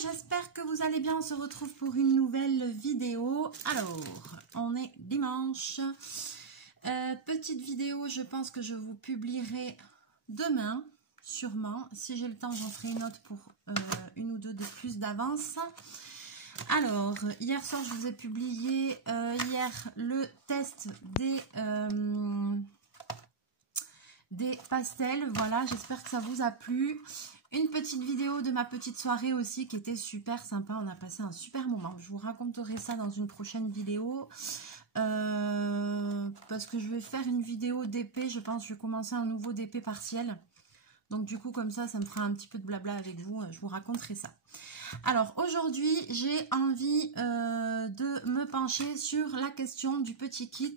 j'espère que vous allez bien. On se retrouve pour une nouvelle vidéo. Alors, on est dimanche. Petite vidéo, je pense que je vous publierai demain, sûrement. Si j'ai le temps, j'en ferai une autre pour une ou deux de plus d'avance. Alors, hier soir, je vous ai publié hier le test des pastels. Voilà, j'espère que ça vous a plu. Une petite vidéo de ma petite soirée aussi qui était super sympa. On a passé un super moment. Je vous raconterai ça dans une prochaine vidéo. Parce que je vais faire une vidéo d'épée. Je pense que je vais commencer un nouveau d'épée partiel. Donc du coup, comme ça, ça me fera un petit peu de blabla avec vous. Je vous raconterai ça. Alors aujourd'hui, j'ai envie de me pencher sur la question du petit kit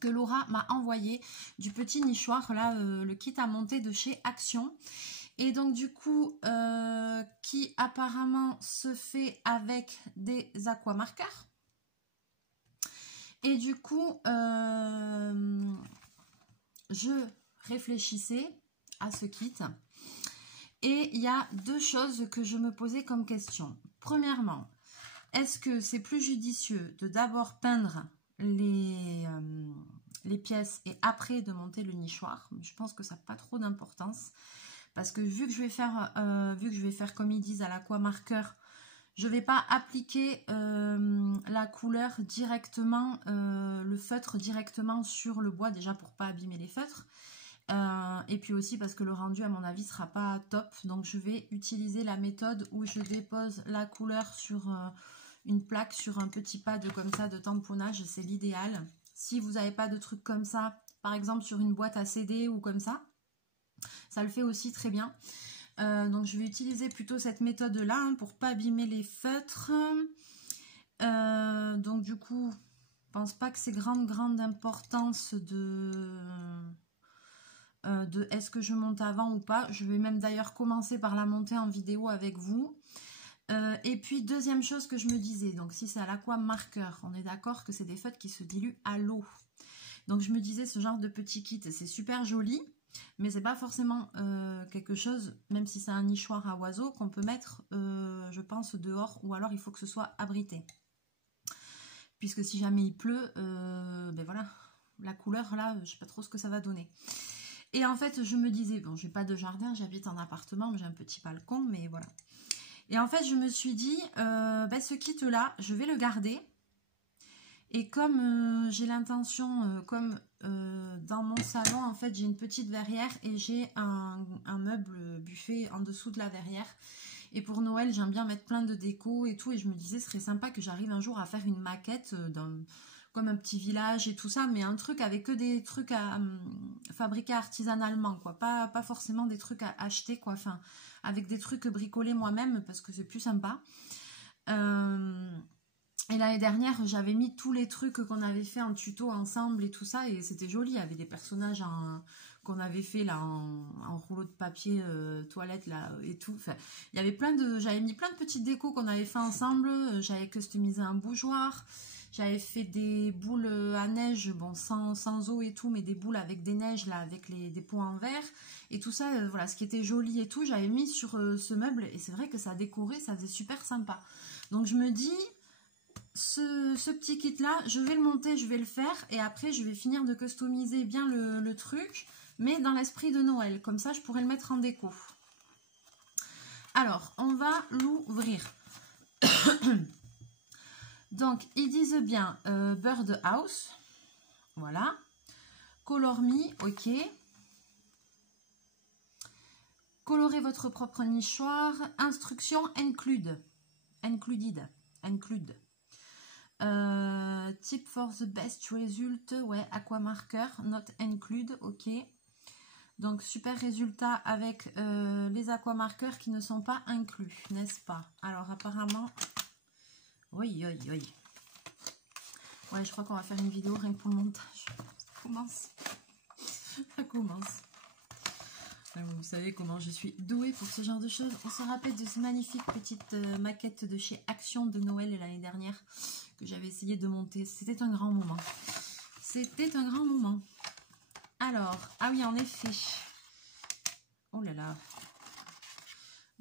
que Laura m'a envoyé, du petit nichoir, là, le kit à monter de chez Action. Et donc du coup, qui apparemment se fait avec des aquamarqueurs. Et du coup, je réfléchissais à ce kit. Et il y a deux choses que je me posais comme question. Premièrement, est-ce que c'est plus judicieux de d'abord peindre les pièces et après de monter le nichoir? Je pense que ça n'a pas trop d'importance. Parce que vu que je vais faire comme ils disent à l'aquamarqueur, je ne vais pas appliquer la couleur directement, le feutre directement sur le bois, déjà pour ne pas abîmer les feutres. Et puis aussi parce que le rendu à mon avis sera pas top. Donc je vais utiliser la méthode où je dépose la couleur sur une plaque, sur un petit pad comme ça de tamponnage. C'est l'idéal. Si vous n'avez pas de trucs comme ça, par exemple sur une boîte à CD ou comme ça, ça le fait aussi très bien. Donc je vais utiliser plutôt cette méthode là hein, pour pas abîmer les feutres. Donc du coup, je pense pas que c'est grande importance de est-ce que je monte avant ou pas. Je vais même d'ailleurs commencer par la monter en vidéo avec vous. Et puis deuxième chose que je me disais, donc si c'est à l'aquamarqueur, on est d'accord que c'est des feutres qui se diluent à l'eau. Donc je me disais ce genre de petit kit c'est super joli. Mais c'est pas forcément quelque chose, même si c'est un nichoir à oiseaux, qu'on peut mettre, je pense, dehors. Ou alors il faut que ce soit abrité. Puisque si jamais il pleut, ben voilà, la couleur là, je sais pas trop ce que ça va donner. Et en fait, je me disais, bon, j'ai pas de jardin, j'habite en appartement, j'ai un petit balcon, mais voilà. Et en fait, je me suis dit, ben, ce kit là, je vais le garder. Et comme j'ai l'intention, dans mon salon, en fait, j'ai une petite verrière et j'ai un meuble buffet en dessous de la verrière. Et pour Noël, j'aime bien mettre plein de déco et tout. Et je me disais, ce serait sympa que j'arrive un jour à faire une maquette comme un petit village et tout ça. Mais un truc avec que des trucs à fabriquer artisanalement, quoi. Pas forcément des trucs à acheter, quoi. Enfin, avec des trucs bricolés moi-même parce que c'est plus sympa. Et l'année dernière, j'avais mis tous les trucs qu'on avait fait en tuto ensemble et tout ça. Et c'était joli. Il y avait des personnages qu'on avait fait là en rouleau de papier toilette là et tout. Enfin, il y avait j'avais mis plein de petites décos qu'on avait fait ensemble. J'avais customisé un bougeoir. J'avais fait des boules à neige, bon sans eau et tout, mais des boules avec des neiges là, avec des pots en verre. Et tout ça, voilà, ce qui était joli et tout, j'avais mis sur ce meuble. Et c'est vrai que ça décorait, ça faisait super sympa. Donc je me dis... Ce petit kit là, je vais le monter, je vais le faire et après je vais finir de customiser bien le truc, mais dans l'esprit de Noël, comme ça je pourrais le mettre en déco. Alors, on va l'ouvrir. Donc, ils disent bien Bird House, voilà. Color Me, ok. Colorez votre propre nichoir. Instruction include. Tip for the best result, ouais, aquamarker, not include, ok. Donc super résultat avec les aquamarqueurs qui ne sont pas inclus, n'est-ce pas? Alors apparemment, oui. Ouais, je crois qu'on va faire une vidéo rien que pour le montage. Ça commence. Vous savez comment je suis douée pour ce genre de choses. On se rappelle de ces magnifiques petites maquettes de chez Action de Noël l'année dernière que j'avais essayé de monter. C'était un grand moment. C'était un grand moment. Alors, ah oui, en effet. Oh là là.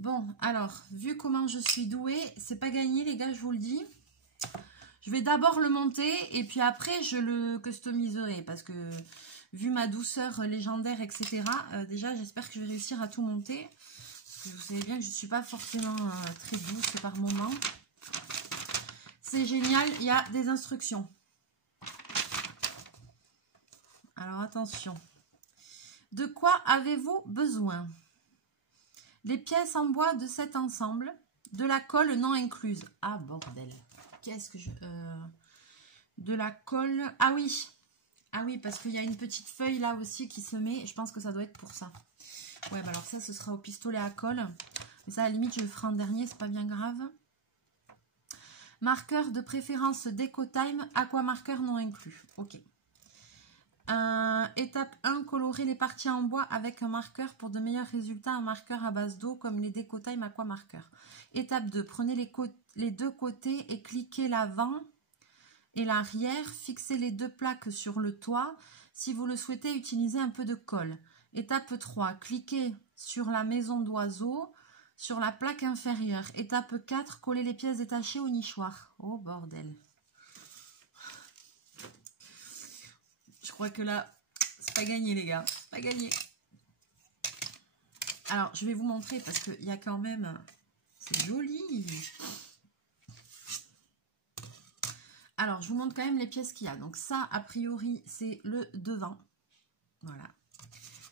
Bon, alors, vu comment je suis douée, c'est pas gagné les gars, je vous le dis. Je vais d'abord le monter et puis après je le customiserai parce que vu ma douceur légendaire, etc. Déjà, j'espère que je vais réussir à tout monter. Parce que vous savez bien que je ne suis pas forcément très douce par moment. C'est génial, il y a des instructions. Alors attention. De quoi avez-vous besoin? Les pièces en bois de cet ensemble, de la colle non incluse. Ah bordel. Qu'est-ce que je... de la colle... Ah oui. Ah oui, parce qu'il y a une petite feuille là aussi qui se met. Je pense que ça doit être pour ça. Ouais, bah alors ça, ce sera au pistolet à colle. Mais ça, à la limite, je le ferai en dernier, c'est pas bien grave. Marqueur de préférence DecoTime, aquamarqueur non inclus. Ok. Étape 1, colorer les parties en bois avec un marqueur pour de meilleurs résultats, un marqueur à base d'eau comme les DecoTime aquamarqueurs. Étape 2, prenez les deux côtés et cliquez l'avant et l'arrière, fixez les deux plaques sur le toit. Si vous le souhaitez, utilisez un peu de colle. Étape 3, cliquez sur la maison d'oiseau sur la plaque inférieure. Étape 4, collez les pièces détachées au nichoir. Oh bordel. Je crois que là, c'est pas gagné les gars, c'est pas gagné. Alors, je vais vous montrer parce qu'il y a quand même... C'est joli. Alors, je vous montre quand même les pièces qu'il y a. Donc ça, a priori, c'est le devant. Voilà.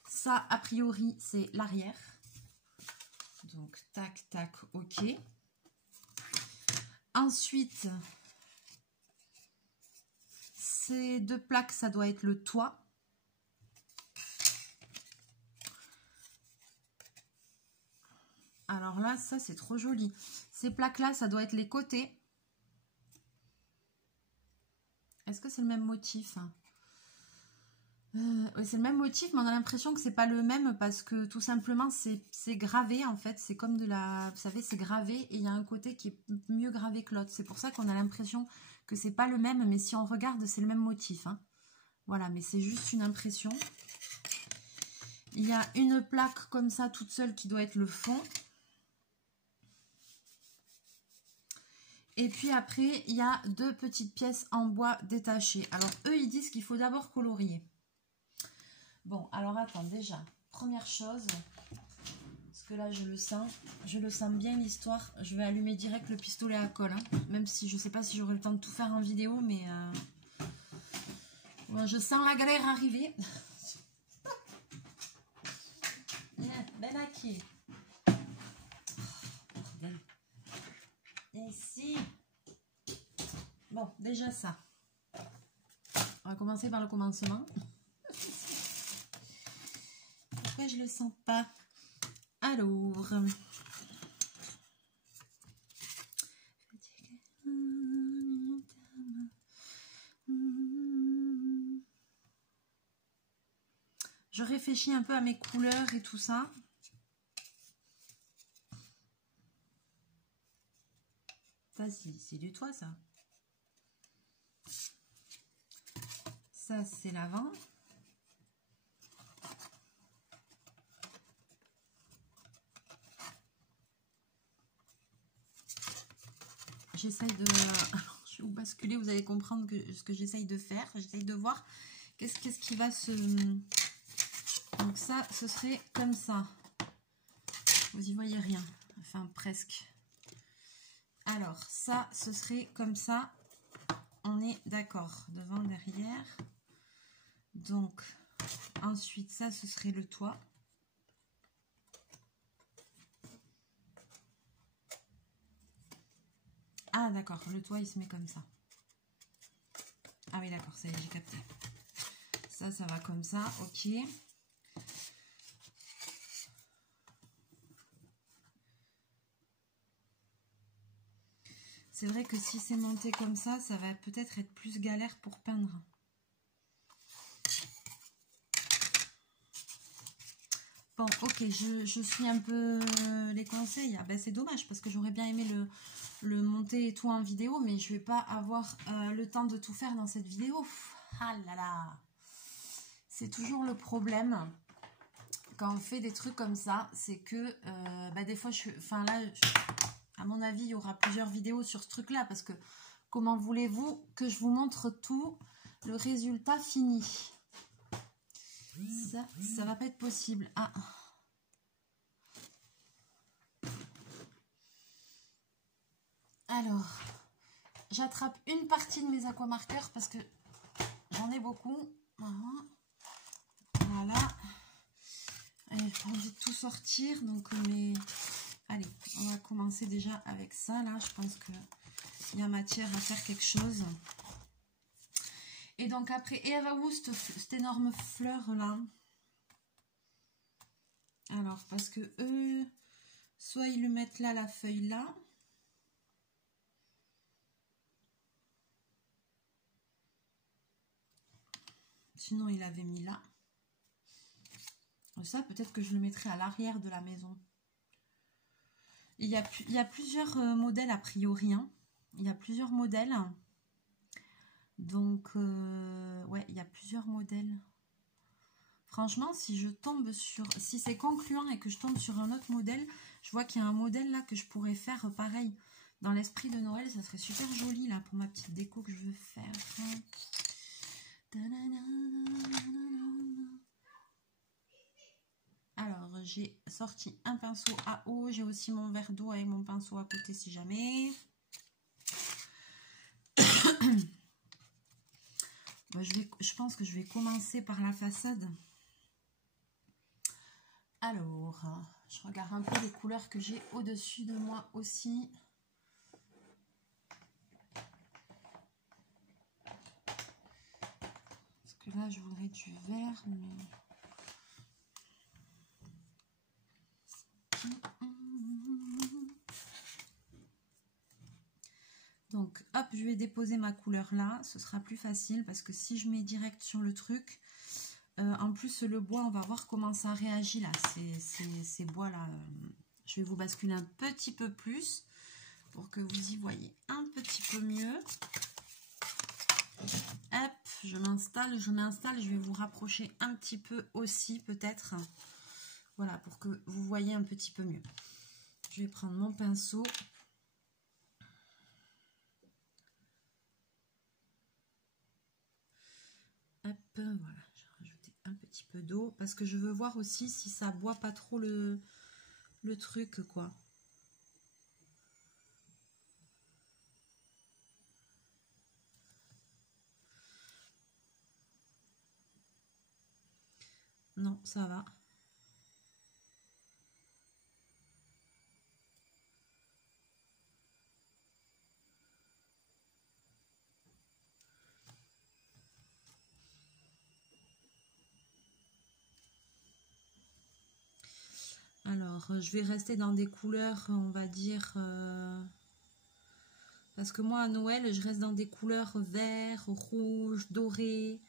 Ça, a priori, c'est l'arrière. Donc, tac, tac, ok. Ensuite, ces deux plaques, ça doit être le toit. Alors là, ça, c'est trop joli. Ces plaques-là, ça doit être les côtés. Est-ce que c'est le même motif? Oui, c'est le même motif, mais on a l'impression que c'est pas le même parce que tout simplement, c'est gravé en fait. C'est comme de la... Vous savez, c'est gravé et il y a un côté qui est mieux gravé que l'autre. C'est pour ça qu'on a l'impression que c'est pas le même, mais si on regarde, c'est le même motif. Hein. Voilà, mais c'est juste une impression. Il y a une plaque comme ça, toute seule, qui doit être le fond. Et puis après, il y a deux petites pièces en bois détachées. Alors, eux, ils disent qu'il faut d'abord colorier. Bon, alors attends, déjà, première chose, parce que là, je le sens bien l'histoire. Je vais allumer direct le pistolet à colle, hein, même si je ne sais pas si j'aurai le temps de tout faire en vidéo, mais bon, je sens la galère arriver. Ben acquis. Ici. Bon, déjà ça. On va commencer par le commencement. Pourquoi je le sens pas? Alors. Je réfléchis un peu à mes couleurs et tout ça. Ça, c'est du toit, ça. Ça, c'est l'avant. J'essaye de... Alors, je vais vous basculer, vous allez comprendre ce que j'essaye de faire. J'essaye de voir qu'est-ce qui va se... Donc ça, ce serait comme ça. Vous y voyez rien. Enfin, presque. Alors, ça, ce serait comme ça. On est d'accord. Devant, derrière. Donc, ensuite, ça, ce serait le toit. Ah, d'accord. Le toit, il se met comme ça. Ah oui, d'accord. Ça y est, j'ai capté. Ça, ça va comme ça. Ok. C'est vrai que si c'est monté comme ça, ça va peut-être être plus galère pour peindre. Bon, ok, je suis un peu les conseils. Ah ben, c'est dommage parce que j'aurais bien aimé le monter et tout en vidéo, mais je vais pas avoir le temps de tout faire dans cette vidéo. Ah là là, c'est toujours le problème quand on fait des trucs comme ça, c'est que des fois, à mon avis, il y aura plusieurs vidéos sur ce truc-là, parce que comment voulez-vous que je vous montre tout le résultat fini? Ça va pas être possible. Ah. Alors, j'attrape une partie de mes aquamarqueurs parce que j'en ai beaucoup. Voilà. Allez, j'ai pas envie de tout sortir, donc allez, on va commencer déjà avec ça. Là, je pense qu'il y a matière à faire quelque chose. Et donc après, et elle va où cette énorme fleur là? Alors, parce que eux, soit ils lui mettent là la feuille là. Sinon, il avait mis là. Ça, peut-être que je le mettrai à l'arrière de la maison. Il y a plusieurs modèles a priori. Hein. Il y a plusieurs modèles. Donc, ouais, il y a plusieurs modèles. Franchement, si je tombe sur... Si c'est concluant et que je tombe sur un autre modèle, je vois qu'il y a un modèle là que je pourrais faire pareil. Dans l'esprit de Noël, ça serait super joli là pour ma petite déco que je veux faire. Alors, j'ai sorti un pinceau à eau. J'ai aussi mon verre d'eau avec mon pinceau à côté si jamais. Je pense que je vais commencer par la façade. Alors, je regarde un peu les couleurs que j'ai au-dessus de moi aussi. Parce que là, je voudrais du vert, mais... Donc, hop, je vais déposer ma couleur là. Ce sera plus facile parce que si je mets direct sur le truc, en plus le bois, on va voir comment ça réagit là. Ces bois là, je vais vous basculer un petit peu plus pour que vous y voyez un petit peu mieux. Hop, je m'installe. Je vais vous rapprocher un petit peu aussi peut-être. Voilà, pour que vous voyez un petit peu mieux. Je vais prendre mon pinceau. Hop, voilà, je vais rajouter un petit peu d'eau parce que je veux voir aussi si ça boit pas trop le truc, quoi. Non, ça va. Alors, je vais rester dans des couleurs, on va dire... parce que moi, à Noël, je reste dans des couleurs vert, rouge, doré.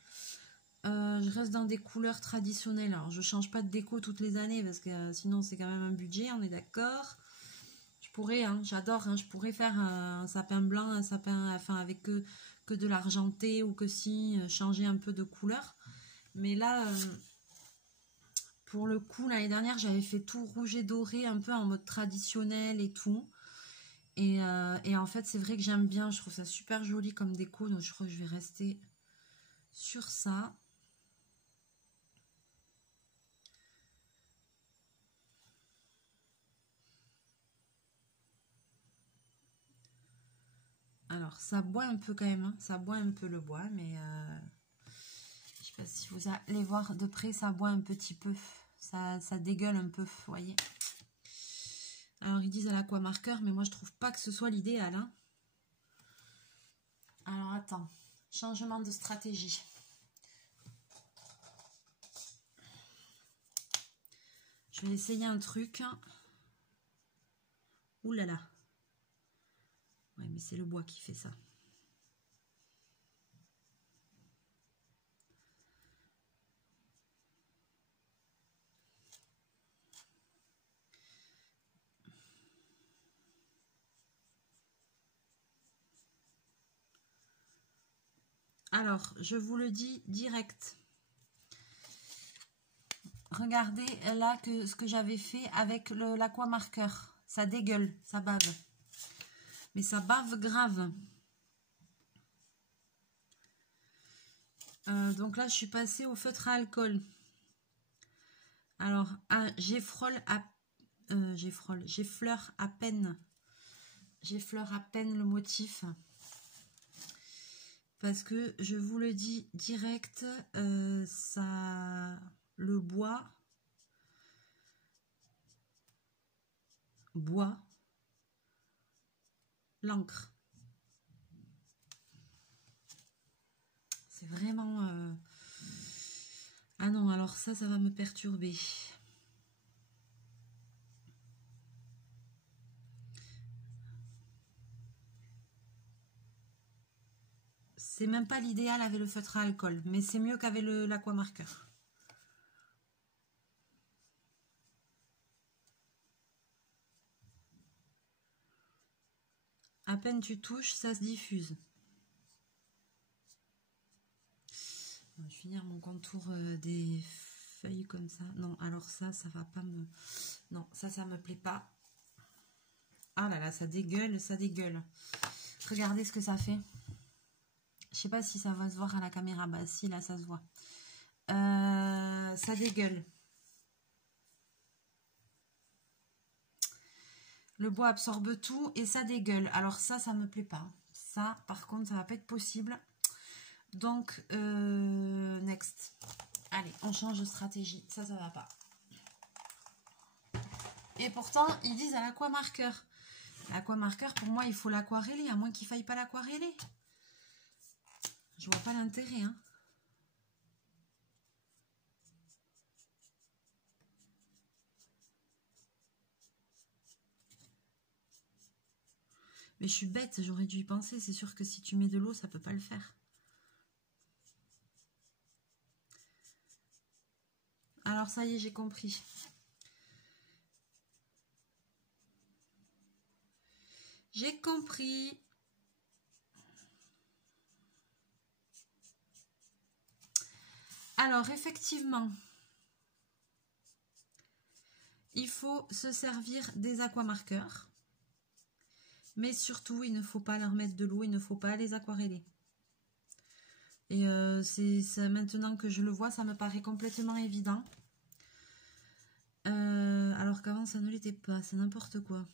Je reste dans des couleurs traditionnelles. Alors, je change pas de déco toutes les années parce que sinon, c'est quand même un budget, on est d'accord. Je pourrais, hein, j'adore, hein, je pourrais faire un sapin blanc, un sapin, enfin, avec que de l'argenté ou que si, changer un peu de couleur. Mais là... pour le coup, l'année dernière, j'avais fait tout rouge et doré, un peu en mode traditionnel et tout. Et en fait, c'est vrai que j'aime bien, je trouve ça super joli comme déco, donc je crois que je vais rester sur ça. Alors, ça boit un peu quand même, hein. Ça boit un peu le bois, mais je sais pas si vous allez voir de près, ça boit un petit peu. Ça dégueule un peu, vous voyez. Alors, ils disent à l'aquamarqueur, mais moi, je trouve pas que ce soit l'idéal, hein. Alors, attends. Changement de stratégie. Je vais essayer un truc. Ouh là là. Ouais, mais c'est le bois qui fait ça. Alors, je vous le dis direct. Regardez là ce que j'avais fait avec l'aquamarqueur. Ça dégueule, ça bave. Mais ça bave grave. Donc là, je suis passée au feutre à alcool. Alors, j'effleure à peine. J'effleure à peine le motif. Parce que je vous le dis direct, le bois l'encre. C'est vraiment... Ah non, alors ça va me perturber. C'est même pas l'idéal avec le feutre à alcool, mais c'est mieux qu'avec l'aquamarqueur. À peine tu touches, ça se diffuse. Je vais finir mon contour des feuilles comme ça. Non, alors ça va pas me... Non, ça me plaît pas. Ah là là, ça dégueule, ça dégueule. Regardez ce que ça fait. Je sais pas si ça va se voir à la caméra. Bah si, là, ça se voit. Ça dégueule. Le bois absorbe tout et ça dégueule. Alors ça me plaît pas. Ça, par contre, ça va pas être possible. Donc, next. Allez, on change de stratégie. Ça va pas. Et pourtant, ils disent à l'aquamarqueur. L'aquamarqueur, pour moi, il faut l'aquareller, à moins qu'il faille pas l'aquareller. Je vois pas l'intérêt, hein. Mais je suis bête, j'aurais dû y penser. C'est sûr que si tu mets de l'eau, ça peut pas le faire. Alors ça y est, j'ai compris. J'ai compris. Alors effectivement, il faut se servir des aquamarqueurs. Mais surtout, il ne faut pas leur mettre de l'eau, il ne faut pas les aquareller. Et c'est maintenant que je le vois, ça me paraît complètement évident. Alors qu'avant, ça ne l'était pas, c'est n'importe quoi.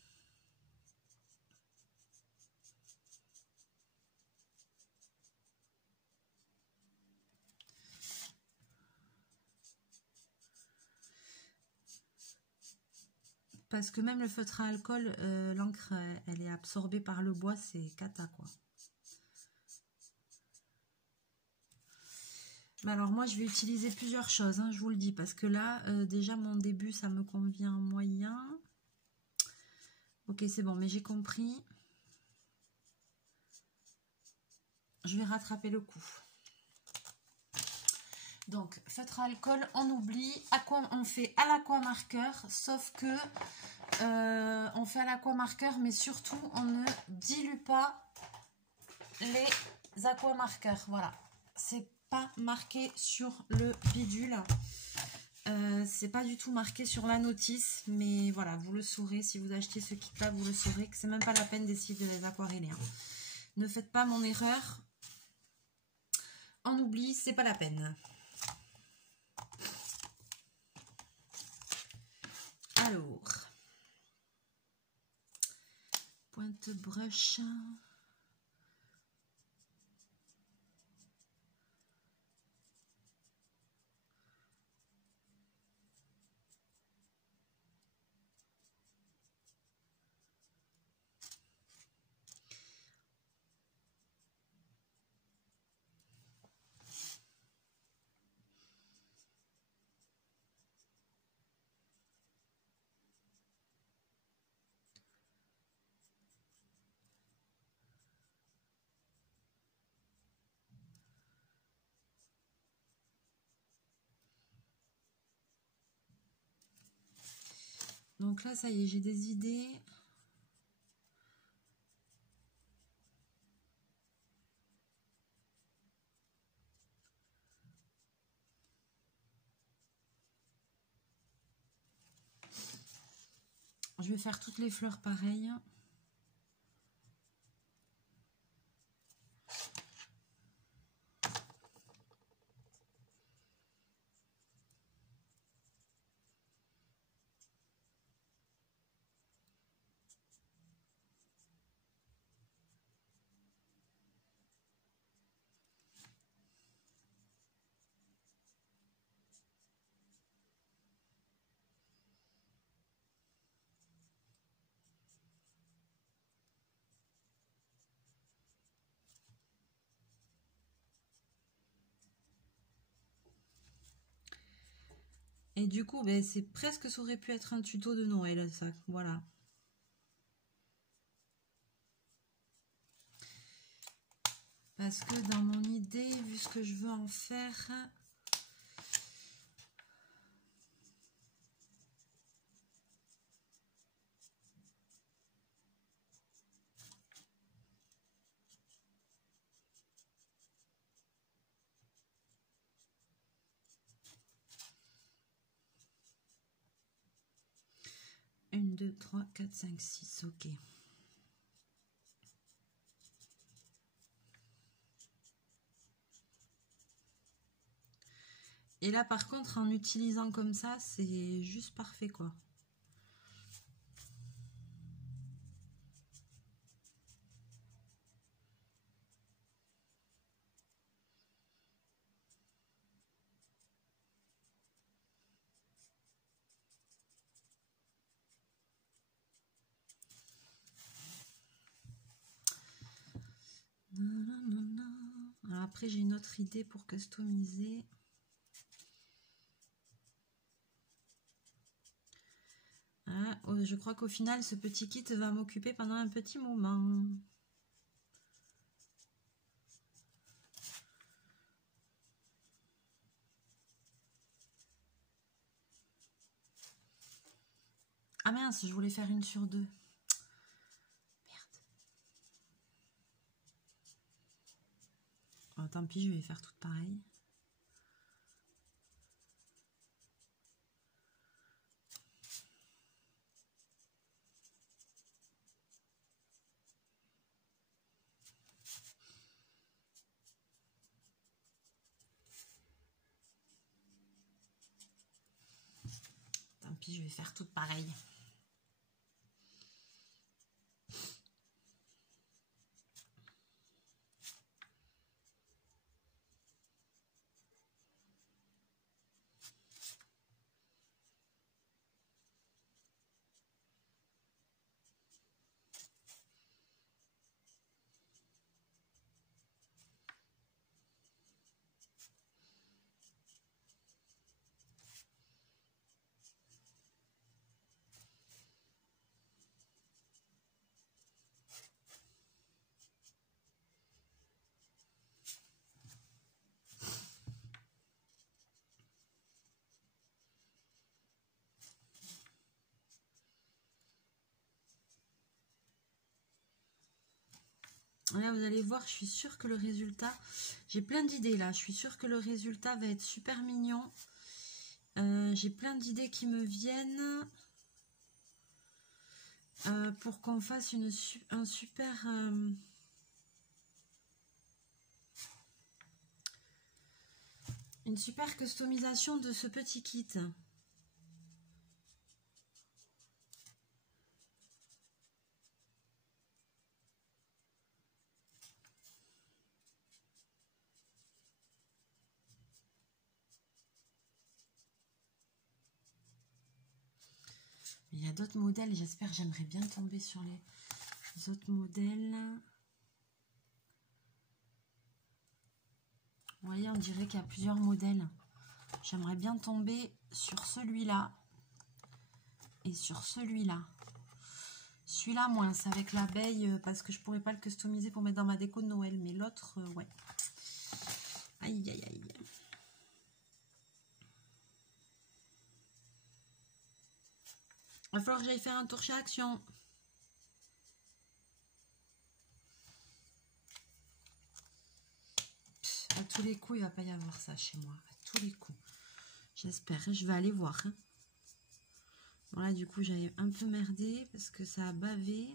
Parce que même le feutre à alcool, l'encre, elle est absorbée par le bois, c'est cata, quoi. Mais alors moi, je vais utiliser plusieurs choses, hein, je vous le dis, parce que là, déjà, mon début, ça me convient moyen. Ok, c'est bon, mais j'ai compris. Je vais rattraper le coup. Donc, feutre à alcool, on oublie. On fait à l'aquamarqueur, sauf que on fait à l'aquamarqueur, mais surtout, on ne dilue pas les aquamarqueurs. Voilà, c'est pas marqué sur le bidule. C'est pas du tout marqué sur la notice, mais voilà, vous le saurez. Si vous achetez ce kit-là, vous le saurez que c'est même pas la peine d'essayer de les aquareller. Hein. Ne faites pas mon erreur. On oublie, c'est pas la peine. Alors, pointe brush. Donc là, ça y est, j'ai des idées. Je vais faire toutes les fleurs pareilles. Et du coup, ben, c'est presque, ça aurait pu être un tuto de Noël, ça. Voilà. Parce que dans mon idée, vu ce que je veux en faire... Une, 2, 3, 4, 5, 6, ok. Et là, par contre, en utilisant comme ça, c'est juste parfait, quoi. Alors après, j'ai une autre idée pour customiser. Ah, je crois qu'au final, ce petit kit va m'occuper pendant un petit moment. Ah mince, je voulais faire une sur deux. Merde. Oh, tant pis, je vais faire toutes pareilles. Tant pis, je vais faire toutes pareilles. Là, vous allez voir, je suis sûre que le résultat... J'ai plein d'idées là. Je suis sûre que le résultat va être super mignon. J'ai plein d'idées qui me viennent pour qu'on fasse une super customisation de ce petit kit. Il y a d'autres modèles, j'espère, j'aimerais bien tomber sur les autres modèles. Vous voyez, on dirait qu'il y a plusieurs modèles. J'aimerais bien tomber sur celui-là et sur celui-là. Celui-là, moins, c'est avec l'abeille, parce que je pourrais pas le customiser pour mettre dans ma déco de Noël. Mais l'autre, ouais. Aïe, aïe, aïe. Il va falloir que j'aille faire un tour chez Action. À tous les coups, il va pas y avoir ça chez moi. À tous les coups. J'espère. Je vais aller voir. Hein. Bon, là, du coup, j'avais un peu merdé parce que ça a bavé.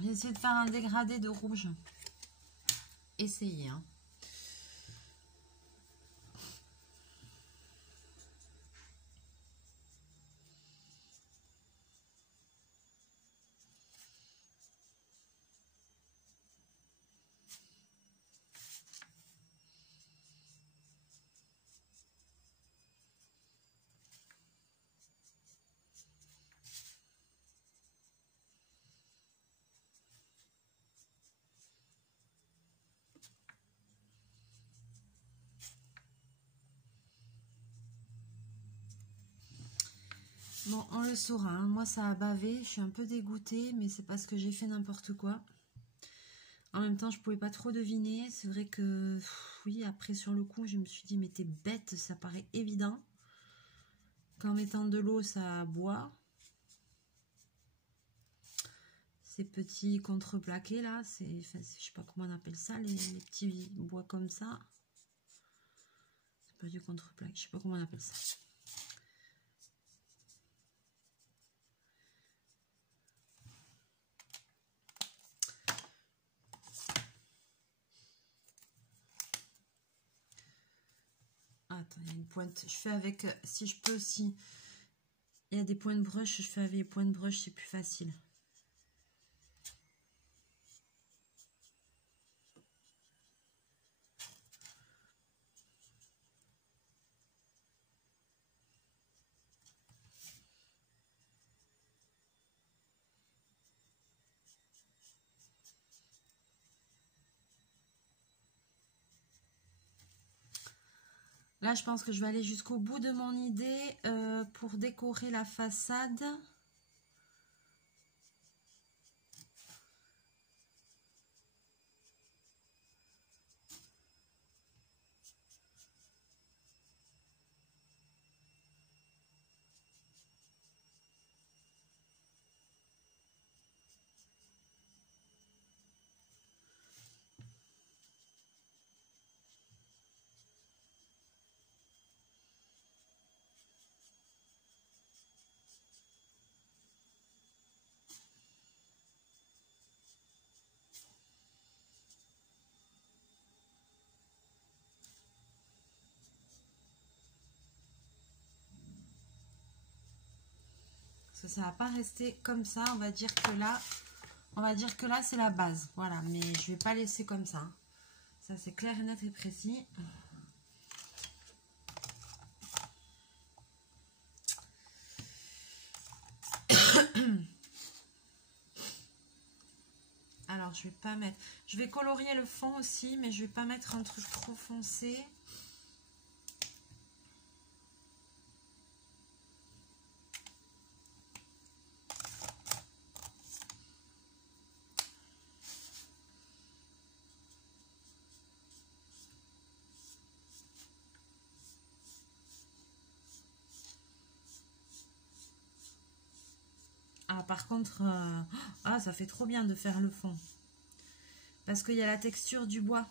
J'ai essayé de faire un dégradé de rouge. Essayez, hein. Bon, on le saura, hein. Moi, ça a bavé. Je suis un peu dégoûtée, mais c'est parce que j'ai fait n'importe quoi. En même temps, je pouvais pas trop deviner. C'est vrai que, oui, après, sur le coup, je me suis dit, mais t'es bête, ça paraît évident. Qu'en mettant de l'eau, ça boit. Ces petits contreplaqués, là, enfin, je sais pas comment on appelle ça, les petits bois comme ça. C'est pas du contreplaqué, je sais pas comment on appelle ça. Attends, il y a une pointe. Je fais avec, si je peux, si il y a des points de brush, je fais avec les points de brush, c'est plus facile. Là, je pense que je vais aller jusqu'au bout de mon idée pour décorer la façade. Ça va pas rester comme ça. On va dire que là, c'est la base. Voilà, mais je vais pas laisser comme ça. Ça, c'est clair et net et précis. Alors, je vais pas mettre... Je vais colorier le fond aussi, mais je vais pas mettre un truc trop foncé. Ah, par contre, ah, ça fait trop bien de faire le fond. Parce qu'il y a la texture du bois.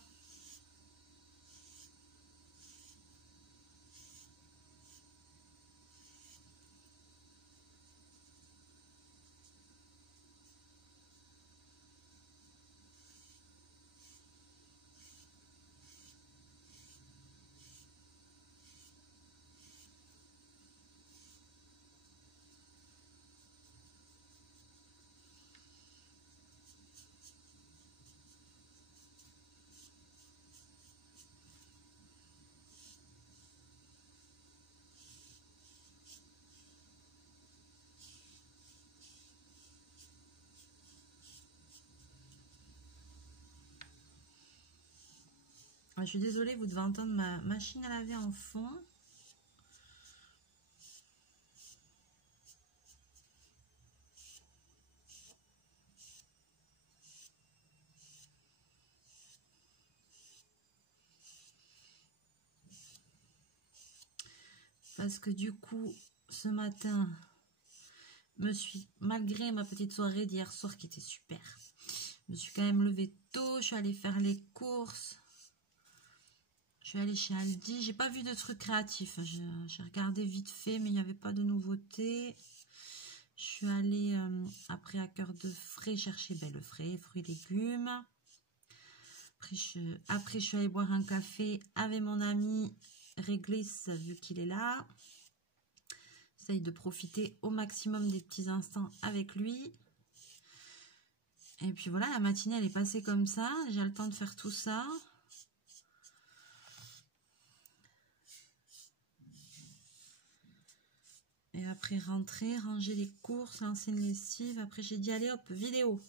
Ah, je suis désolée, vous devez entendre ma machine à laver en fond. Parce que du coup, ce matin, malgré ma petite soirée d'hier soir qui était super, je me suis quand même levée tôt, je suis allée faire les courses. Je suis allée chez Aldi, j'ai pas vu de trucs créatifs. J'ai regardé vite fait, mais il n'y avait pas de nouveautés. Je suis allée, après à Cœur de Frais, chercher le frais, fruits et légumes. Après, je suis allée boire un café avec mon ami Réglisse, vu qu'il est là. J'essaye de profiter au maximum des petits instants avec lui. Et puis voilà, la matinée, elle est passée comme ça. J'ai le temps de faire tout ça. Et après rentrer, ranger les courses, lancer une lessive. Après j'ai dit allez hop, vidéo.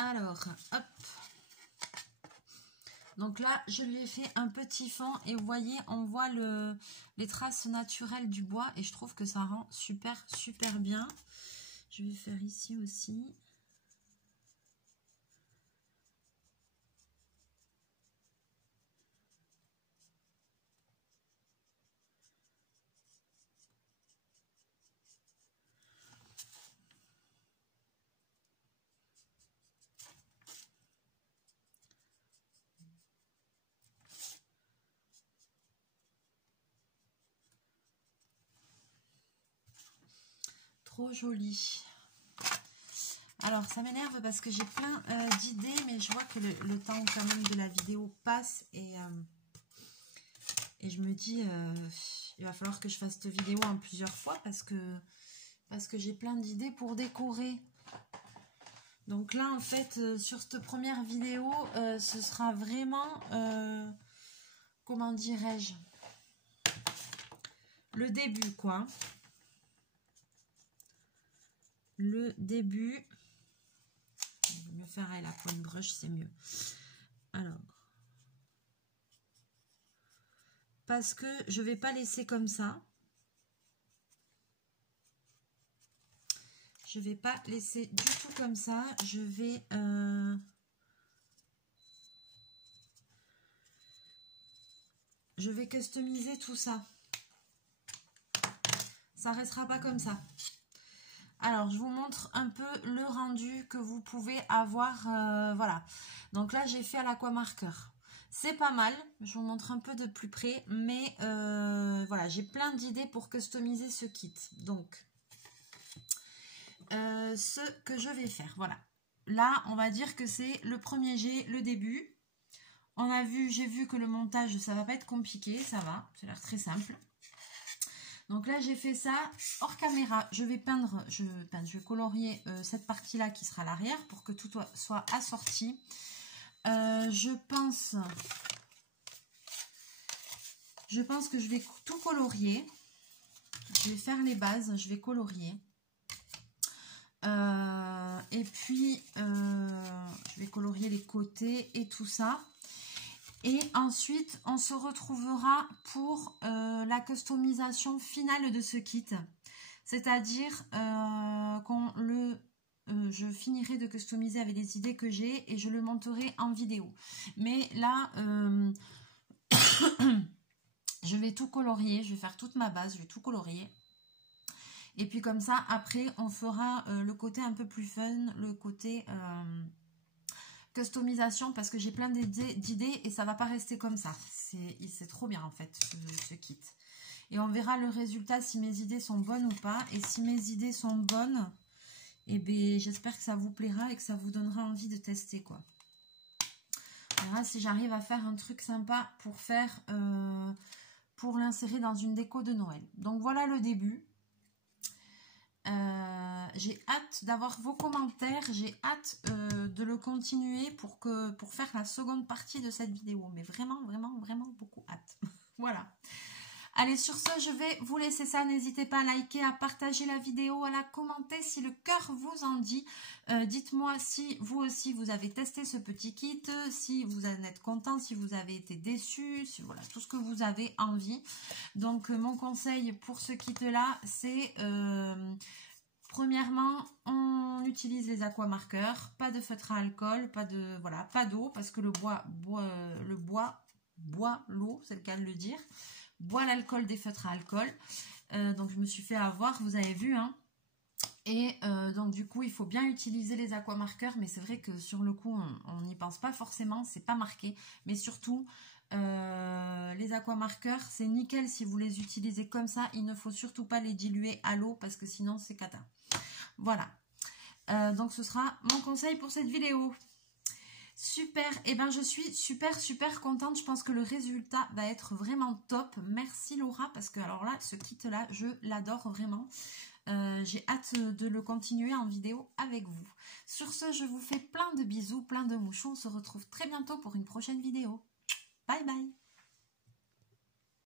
Alors, hop. Donc là, je lui ai fait un petit fond et vous voyez, on voit les traces naturelles du bois et je trouve que ça rend super, super bien. Je vais faire ici aussi. Trop joli. Alors, ça m'énerve parce que j'ai plein d'idées, mais je vois que le temps quand même de la vidéo passe et je me dis, il va falloir que je fasse cette vidéo en plusieurs fois parce que j'ai plein d'idées pour décorer. Donc là, en fait, sur cette première vidéo, ce sera vraiment, comment dirais-je, le début, quoi. Le début. Je vais me faire avec la pointe brush, c'est mieux. Alors, parce que je vais pas laisser comme ça. Je vais pas laisser du tout comme ça. Je vais customiser tout ça. Ça restera pas comme ça. Alors, je vous montre un peu le rendu que vous pouvez avoir. Voilà. Donc là, j'ai fait à l'aquamarqueur. C'est pas mal. Je vous montre un peu de plus près. Mais voilà, j'ai plein d'idées pour customiser ce kit. Donc, ce que je vais faire, voilà. Là, on va dire que c'est le premier jet, le début. J'ai vu que le montage, ça va pas être compliqué. Ça va, ça a l'air très simple. Donc là, j'ai fait ça hors caméra. Je vais peindre, je vais colorier cette partie-là qui sera l'arrière pour que tout soit assorti. Je pense que je vais tout colorier. Je vais faire les bases, je vais colorier. Et puis, je vais colorier les côtés et tout ça. Et ensuite, on se retrouvera pour la customisation finale de ce kit. C'est-à-dire je finirai de customiser avec les idées que j'ai et je le monterai en vidéo. Mais là, je vais tout colorier, je vais faire toute ma base, je vais tout colorier. Et puis comme ça, après, on fera le côté un peu plus fun, le côté customisation, parce que j'ai plein d'idées et ça va pas rester comme ça. C'est trop bien en fait, ce kit. Et on verra le résultat si mes idées sont bonnes ou pas. Et si mes idées sont bonnes, eh bien, j'espère que ça vous plaira et que ça vous donnera envie de tester, quoi. On verra si j'arrive à faire un truc sympa pour faire pour l'insérer dans une déco de Noël. Donc voilà le début. J'ai hâte d'avoir vos commentaires, j'ai hâte de le continuer pour faire la seconde partie de cette vidéo. Mais vraiment, vraiment, vraiment beaucoup hâte. Voilà. Allez, sur ce, je vais vous laisser ça. N'hésitez pas à liker, à partager la vidéo, à la commenter si le cœur vous en dit. Dites-moi si vous aussi, vous avez testé ce petit kit, si vous en êtes content, si vous avez été déçu, si, voilà, tout ce que vous avez envie. Donc, mon conseil pour ce kit-là, c'est... premièrement, on utilise les aquamarqueurs, pas de feutre à alcool, pas d'eau, parce que le bois boit l'eau, c'est le cas de le dire. Bois l'alcool des feutres à alcool. Donc je me suis fait avoir, vous avez vu, hein. Et donc du coup, il faut bien utiliser les aquamarqueurs, mais c'est vrai que sur le coup, on n'y pense pas forcément, c'est pas marqué. Mais surtout, les aquamarqueurs, c'est nickel si vous les utilisez comme ça. Il ne faut surtout pas les diluer à l'eau parce que sinon c'est cata. Voilà. Donc ce sera mon conseil pour cette vidéo. Super, et ben je suis super contente. Je pense que le résultat va être vraiment top. Merci Laura, parce que alors là, ce kit là, je l'adore vraiment. J'ai hâte de le continuer en vidéo avec vous. Sur ce, je vous fais plein de bisous, plein de mouchons. On se retrouve très bientôt pour une prochaine vidéo. Bye bye.